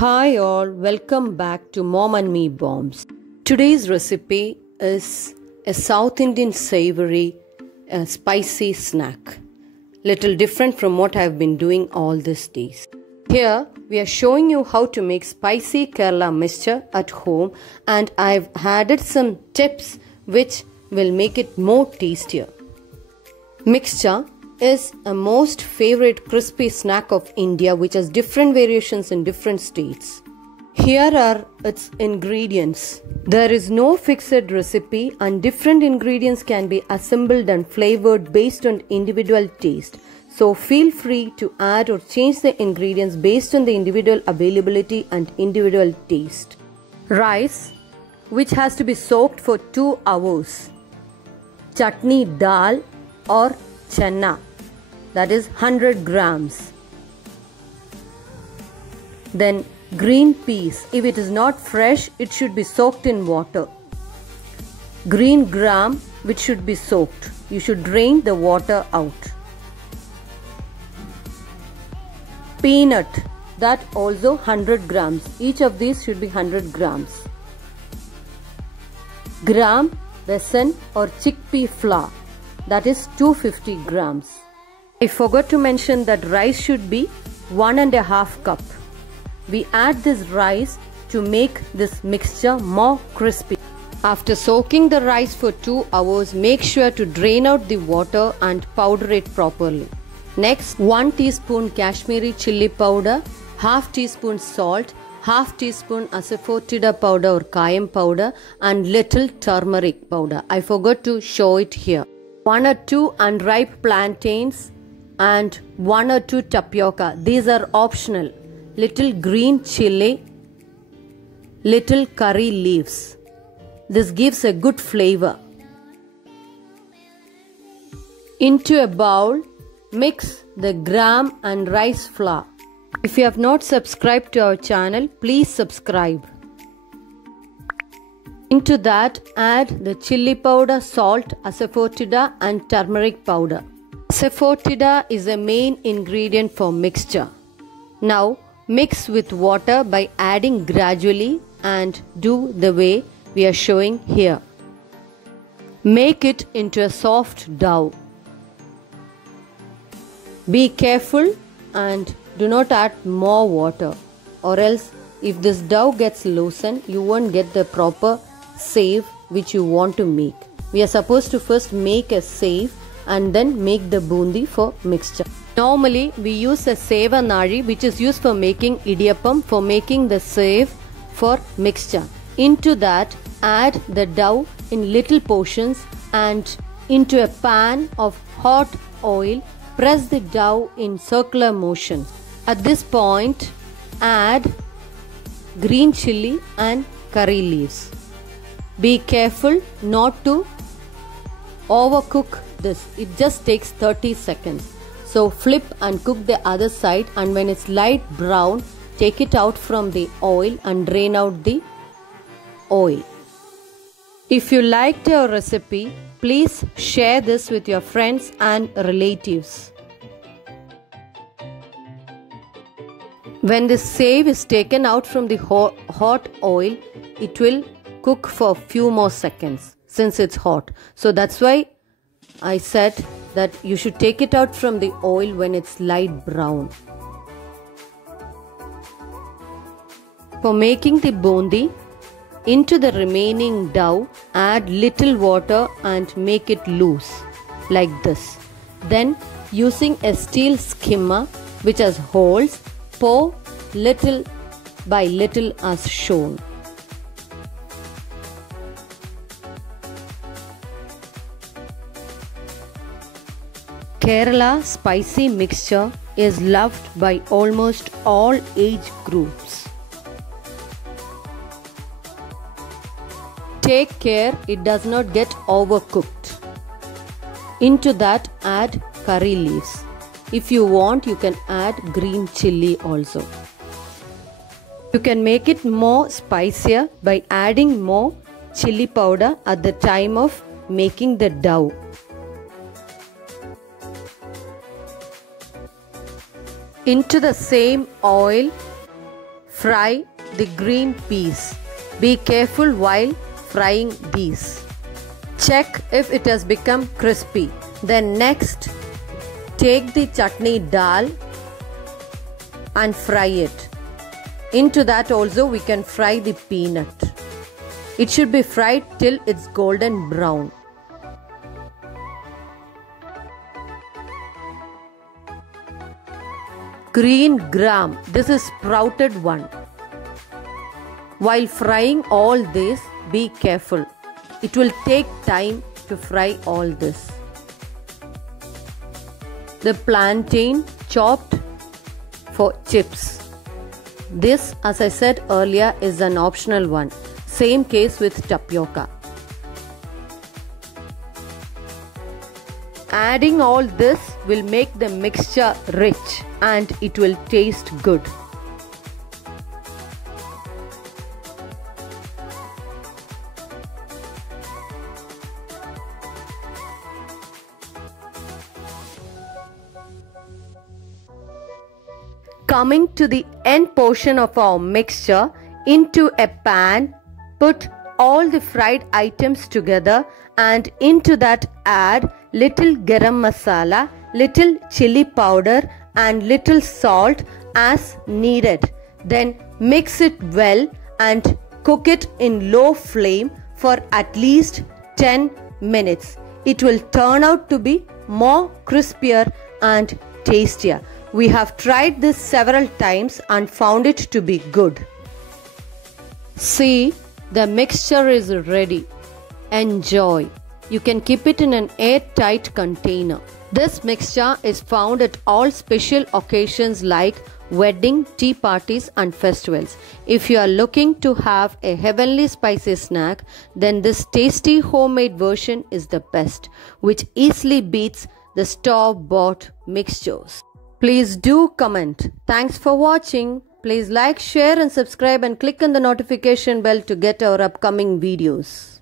Hi all, welcome back to Mom and Me Bombs. Today's recipe is a South Indian savory spicy snack. Little different from what I've been doing all these days. Here we are showing you how to make spicy Kerala mixture at home, and I've added some tips which will make it more tastier. Mixture is a most favorite crispy snack of India which has different variations in different states. Here are its ingredients. There is no fixed recipe and different ingredients can be assembled and flavored based on individual taste. So feel free to add or change the ingredients based on the individual availability and individual taste. Rice, which has to be soaked for 2 hours. Chutney dal or chenna, that is 100 grams. Then green peas, if it is not fresh, it should be soaked in water. Green gram, which should be soaked. You should drain the water out. Peanut, that also 100 grams. Each of these should be 100 grams. Gram besan or chickpea flour, that is 250 grams. I forgot to mention that rice should be 1.5 cup. We add this rice to make this mixture more crispy. After soaking the rice for 2 hours, make sure to drain out the water and powder it properly. Next, 1 teaspoon Kashmiri chili powder, half teaspoon salt, half teaspoon asafoetida powder or cayenne powder, and little turmeric powder. I forgot to show it here. 1 or 2 unripe plantains and 1 or 2 tapioca. These are optional. Little green chili, little curry leaves. This gives a good flavor. Into a bowl, mix the gram and rice flour. If you have not subscribed to our channel, please subscribe. Into that, add the chili powder, salt, asafoetida and turmeric powder. Asafoetida is a main ingredient for mixture. Now mix with water by adding gradually and do the way we are showing here. Make it into a soft dough. Be careful and do not add more water, or else if this dough gets loosened, you won't get the proper save which you want to make. We are supposed to first make a save and then make the bundi for mixture. Normally we use a seva nadi which is used for making idiyappam, for making the save for mixture. Into that, add the dough in little portions and into a pan of hot oil, press the dough in circular motion. At this point, add green chili and curry leaves. Be careful not to overcook this. It just takes 30 seconds. So flip and cook the other side, and when it's light brown, take it out from the oil and drain out the oil. If you liked our recipe, please share this with your friends and relatives. When the save is taken out from the hot oil, it will cook for a few more seconds since it's hot. So that's why I said that you should take it out from the oil when it's light brown. For making the bundi, into the remaining dough, add little water and make it loose like this. Then using a steel skimmer which has holes, pour little by little as shown. Kerala spicy mixture is loved by almost all age groups. Take care it does not get overcooked. Into that, add curry leaves. If you want, you can add green chili also. You can make it more spicier by adding more chili powder at the time of making the dough. Into the same oil, fry the green peas. Be careful while frying these. Check if it has become crispy. Then next, take the chutney dal and fry it. Into that also we can fry the peanut. It should be fried till it's golden brown. Green gram, this is sprouted one. While frying all this, be careful. It will take time to fry all this. The plantain chopped for chips. This, as I said earlier, is an optional one. Same case with tapioca. Adding all this will make the mixture rich and it will taste good. Coming to the end portion of our mixture, into a pan, put all the fried items together and into that add little garam masala, little chili powder and little salt as needed. Then mix it well and cook it in low flame for at least 10 minutes. It will turn out to be more crispier and tastier. We have tried this several times and found it to be good. See, the mixture is ready. Enjoy. You can keep it in an airtight container. This mixture is found at all special occasions like wedding, tea parties and festivals. If you are looking to have a heavenly spicy snack, then this tasty homemade version is the best, which easily beats the store-bought mixtures. Please do comment. Thanks for watching. Please like, share and subscribe and click on the notification bell to get our upcoming videos.